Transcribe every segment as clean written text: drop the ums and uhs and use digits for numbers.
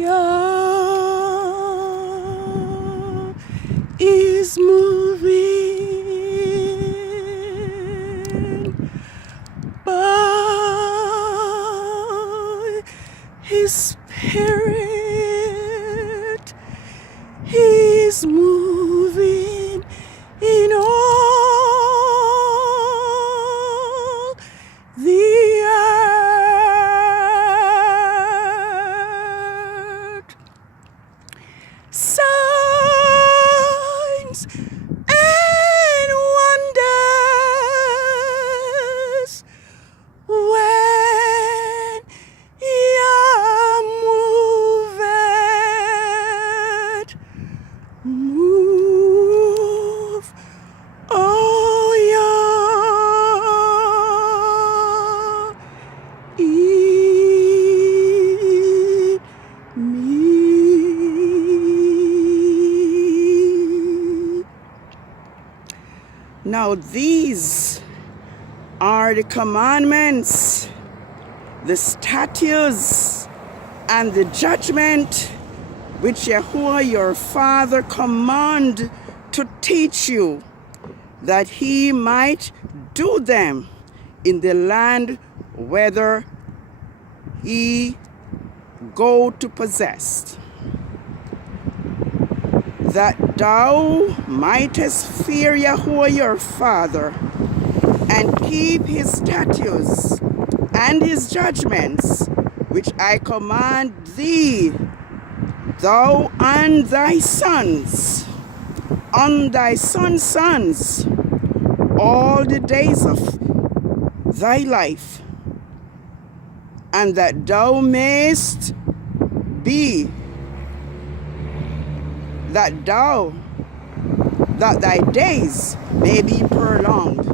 Yah is moving by His Spirit. He's moving in all the earth. Signs and wonders when Yah moveth. Move, oh Yah, in me. Now these are the commandments, the statutes, and the judgment which Yahuwah your Father command to teach you, that he might do them in the land whither ye go to possess, that thou mightest fear Yahuwah your Father, and keep his statutes and his judgments, which I command thee, thou and thy sons, on thy sons' sons, all the days of thy life, and that thou mayest be, that thy days may be prolonged.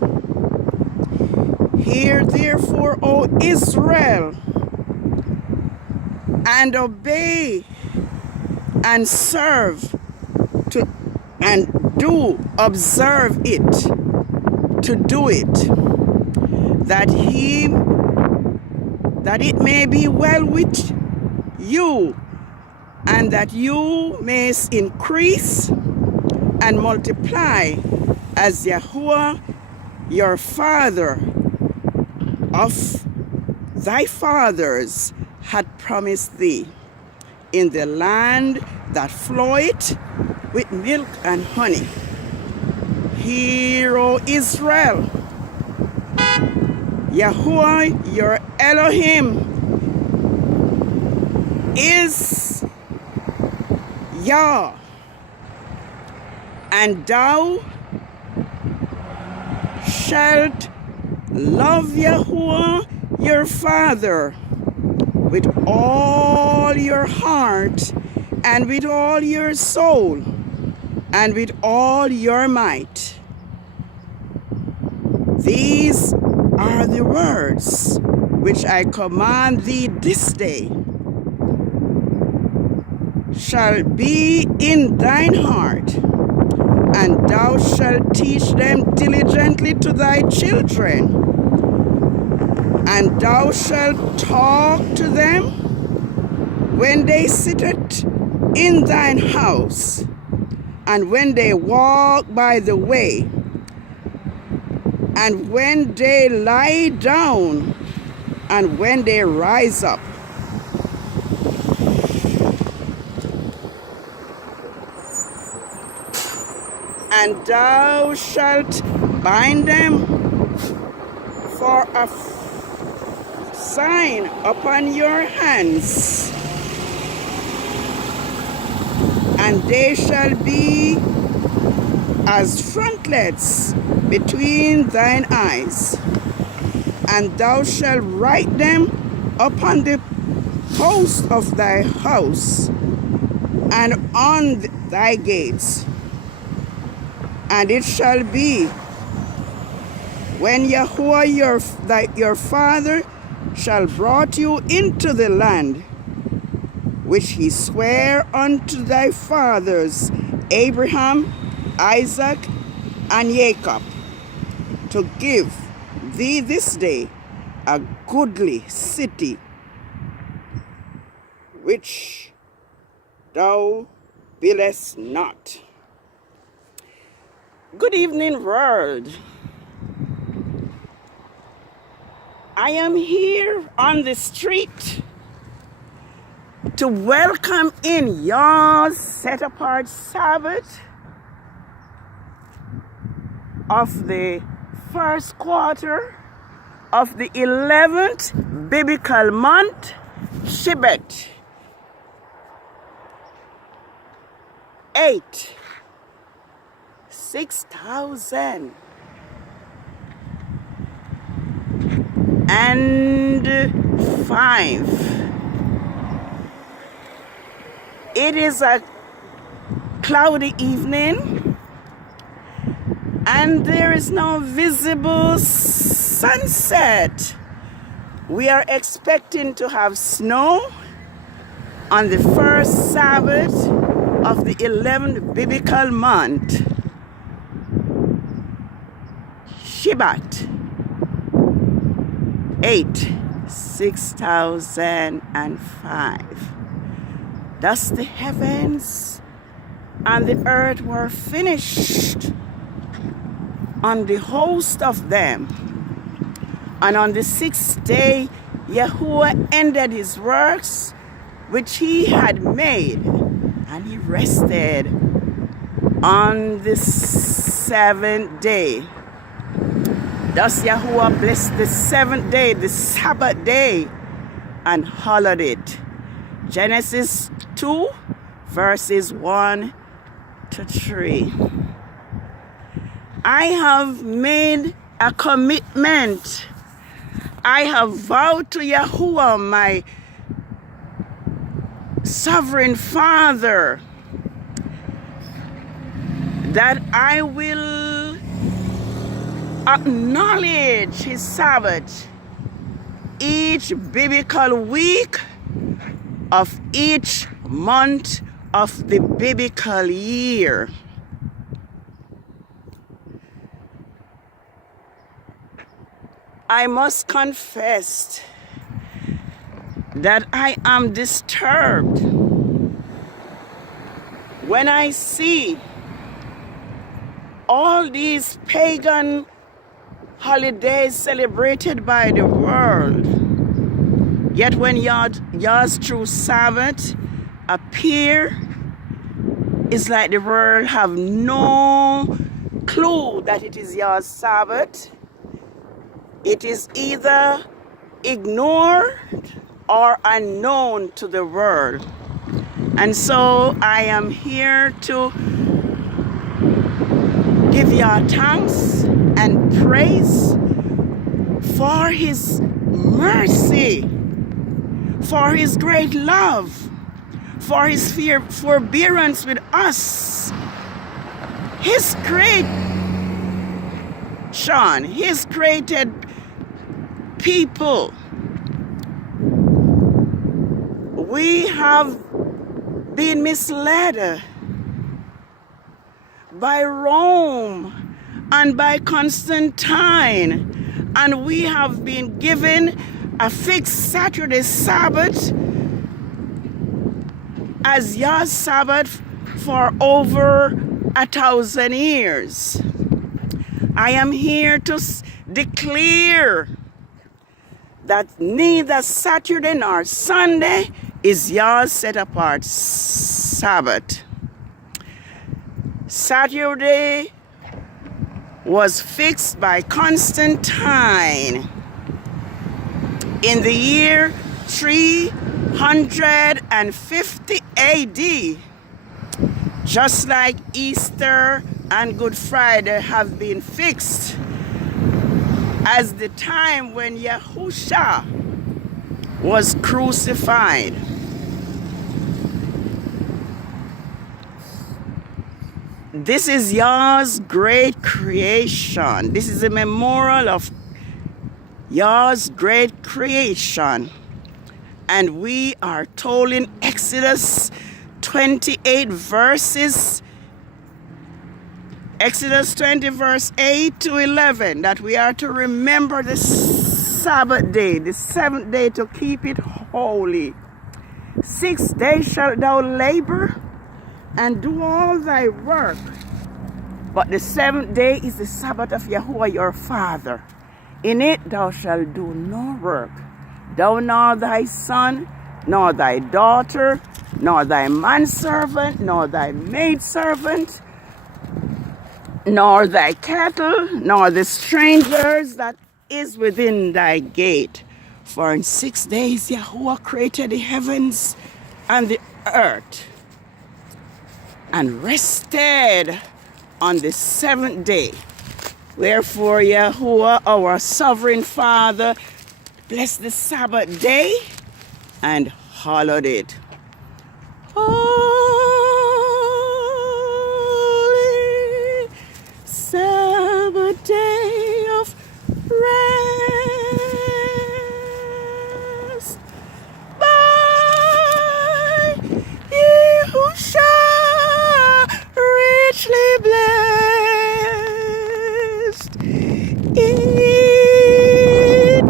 Hear therefore, O Israel, and obey and serve to and do observe it, to do it, that it may be well with you, and that you may increase and multiply, as Yahuwah your Father of thy fathers had promised thee, in the land that floweth with milk and honey. Hear, O Israel, Yahuwah your Elohim is Yah, and thou shalt love Yahuwah your Father with all your heart, and with all your soul, and with all your might. These are the words which I command thee this day, shall be in thine heart, and thou shalt teach them diligently to thy children, and thou shalt talk to them when they sitteth in thine house, and when they walk by the way, and when they lie down, and when they rise up. And thou shalt bind them for a sign upon your hands, and they shall be as frontlets between thine eyes, and thou shalt write them upon the posts of thy house and on thy gates. And it shall be, when Yahuwah your Father shall brought you into the land which he sware unto thy fathers Abraham, Isaac, and Jacob, to give thee this day a goodly city, which thou willest not. Good evening, world. I am here on the street to welcome in Yah's set-apart Sabbath of the first quarter of the 11th biblical month, SHEBAT. 6,005. It is a cloudy evening, and there is no visible sunset. We are expecting to have snow on the first Sabbath of the 11th biblical month, SHEBAT 6,005. Thus the heavens and the earth were finished on the host of them. And on the sixth day, Yahuwah ended his works which he had made, and he rested on the seventh day. Thus Yahuwah blessed the seventh day, the Sabbath day, and hallowed it. Genesis 2, verses 1 to 3. I have made a commitment. I have vowed to Yahuwah, my sovereign Father, that I will acknowledge his Sabbath each biblical week of each month of the biblical year. I must confess that I am disturbed when I see all these pagan holidays celebrated by the world. Yet when Yah's true Sabbath appear, it's like the world have no clue that it is Yah's Sabbath. It is either ignored or unknown to the world. And so I am here to give Yah thanks and praise for his mercy, for his great love, for his forbearance with us, his creation, his created people. We have been misled by Rome and by Constantine, and we have been given a fixed Saturday Sabbath as Yah's Sabbath for over 1,000 years. I am here to declare that neither Saturday nor Sunday is Yah's set-apart Sabbath. Saturday was fixed by Constantine in the year 350 AD, just like Easter and Good Friday have been fixed as the time when Yahusha was crucified. This is Yah's great creation. This is a memorial of Yah's great creation. And we are told in Exodus 28 verses, Exodus 20 verse 8 to 11, that we are to remember the Sabbath day, the seventh day, to keep it holy. 6 days shalt thou labor and do all thy work. But the 7th day is the Sabbath of Yahuwah your Father. In it thou shalt do no work, thou nor thy son, nor thy daughter, nor thy manservant, nor thy maidservant, nor thy cattle, nor the strangers that is within thy gate. For in 6 days Yahuwah created the heavens and the earth, and rested on the 7th day. Wherefore Yahuwah, our sovereign Father, blessed the Sabbath day and hallowed it. Holy Sabbath day of rest, by Yahusha richly blessed. It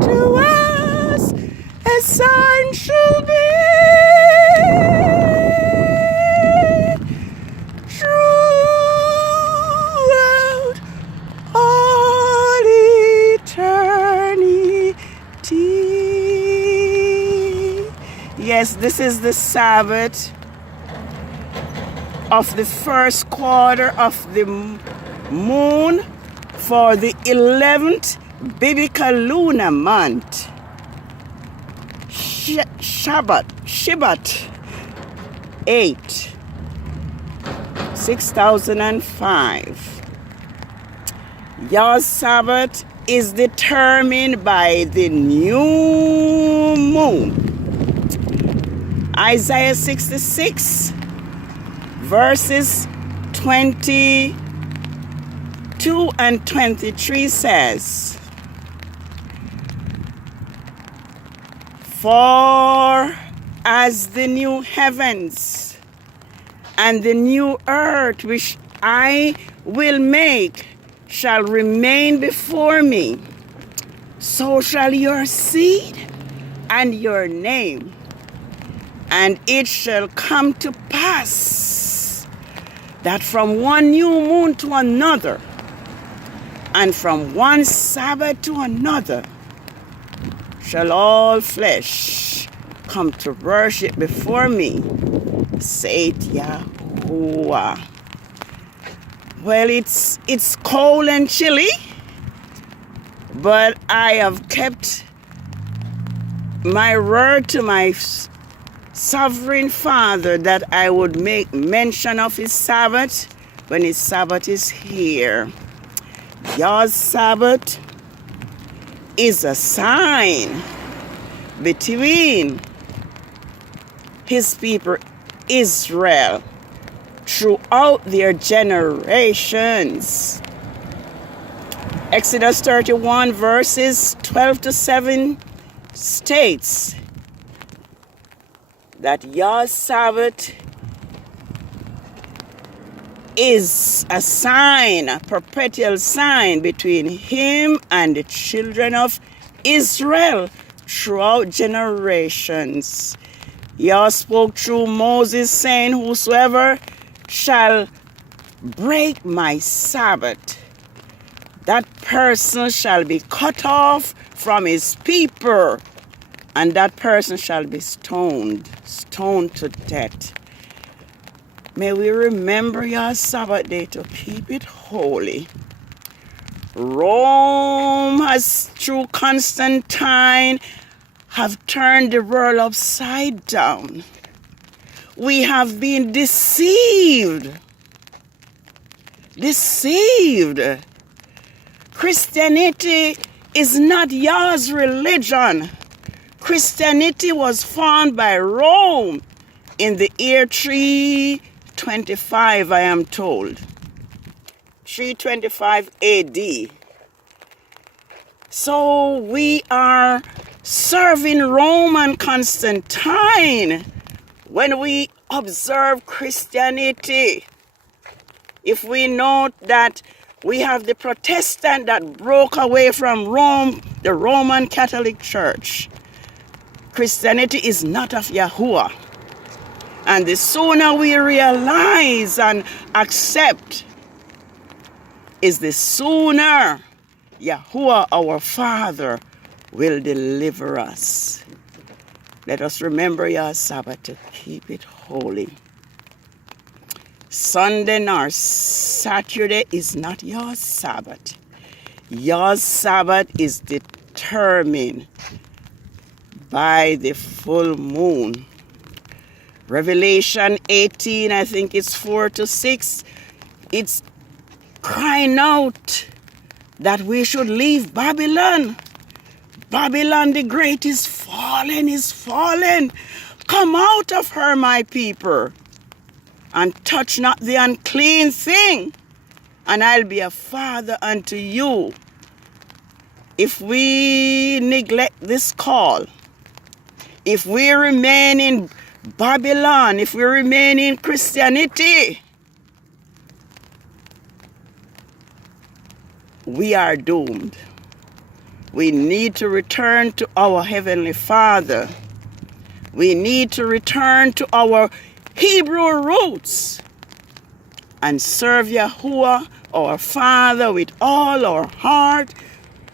was a sign shall be throughout all eternity. Yes, this is the Sabbath of the first quarter of the moon for the 11th biblical lunar month. SHEBAT 8 6005. Yah's Sabbath is determined by the new moon. Isaiah 66 verses 22 and 23 says, for as the new heavens and the new earth which I will make shall remain before me, so shall your seed and your name. And it shall come to pass that from one new moon to another, and from one Sabbath to another, shall all flesh come to worship before me, saith Yahuwah. Well, it's cold and chilly, but I have kept my word to my sovereign Father that I would make mention of his Sabbath when his Sabbath is here. Yah's Sabbath is a sign between his people Israel throughout their generations. Exodus 31 verses 12 to 7 states that Yah's Sabbath is a sign, a perpetual sign between him and the children of Israel throughout generations. Yah spoke through Moses, saying, whosoever shall break my Sabbath, that person shall be cut off from his people, and that person shall be stoned to death. May we remember your Sabbath day to keep it holy. Rome has, through Constantine, have turned the world upside down. We have been deceived. Christianity is not Yah's religion. Christianity was founded by Rome in the year 325, I am told. 325 AD. So we are serving Rome and Constantine when we observe Christianity. If we note that we have the Protestant that broke away from Rome, the Roman Catholic Church. Christianity is not of Yahuwah. And the sooner we realize and accept, is the sooner Yahuwah our Father will deliver us. Let us remember Yah's Sabbath to keep it holy. Sunday nor Saturday is not Yah's Sabbath. Yah's Sabbath is determined by the full moon. Revelation 18, I think it's 4-6. It's crying out that we should leave Babylon. Babylon the Great is fallen, is fallen. Come out of her, my people, and touch not the unclean thing, and I'll be a father unto you. If we neglect this call, if we remain in Babylon, if we remain in Christianity, we are doomed. We need to return to our Heavenly Father. We need to return to our Hebrew roots and serve Yahuwah, our Father, with all our heart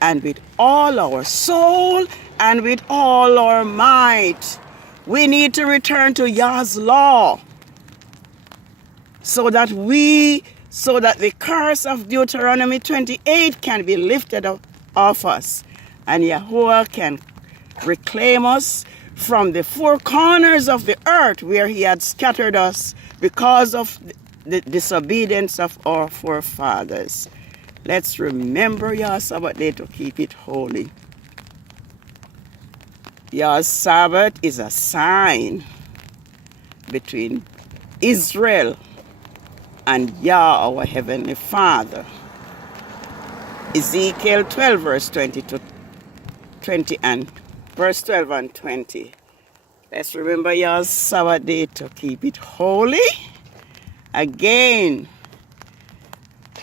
and with all our soul and with all our might. We need to return to Yah's law so that the curse of Deuteronomy 28 can be lifted off us, and Yahuwah can reclaim us from the four corners of the earth where he had scattered us because of the disobedience of our forefathers. Let's remember Yah's Sabbath day to keep it holy. Yah's Sabbath is a sign between Israel and Yah, our Heavenly Father. Ezekiel 12, verse 20 and verse 12 and 20. Let's remember Yah's Sabbath day to keep it holy. Again,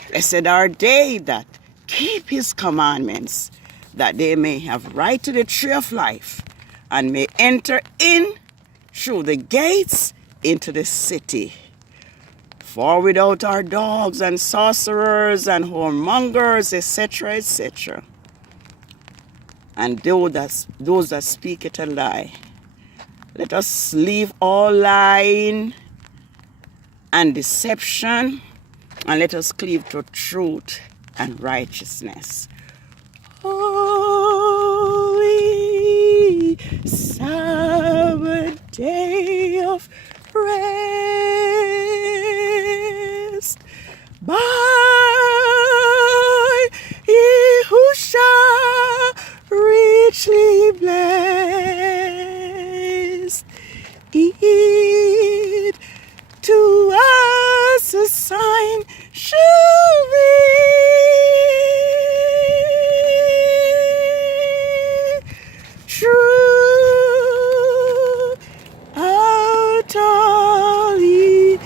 blessed are they that keep his commandments, that they may have right to the tree of life, and may enter in through the gates into the city. For without our dogs and sorcerers and whoremongers, etc., etc., and those that speak it a lie, let us leave all lying and deception, and let us cleave to truth and righteousness. Holy Sabbath day of rest, by Yahusha richly blessed. It to us a sign shall be, true out all eternity.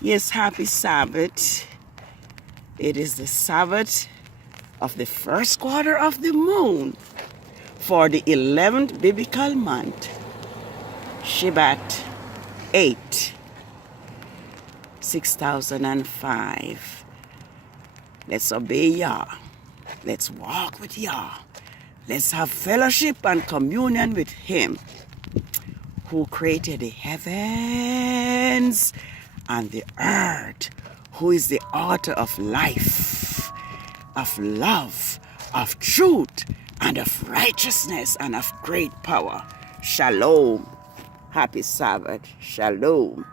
Yes, happy Sabbath. It is the Sabbath of the first quarter of the moon for the 11th biblical month, SHEBAT 8, 6005. Let's obey Yah. Let's walk with Yah. Let's have fellowship and communion with Him who created the heavens and the earth, who is the author of life, of love, of truth, and of righteousness, and of great power. Shalom. Happy Sabbath. Shalom.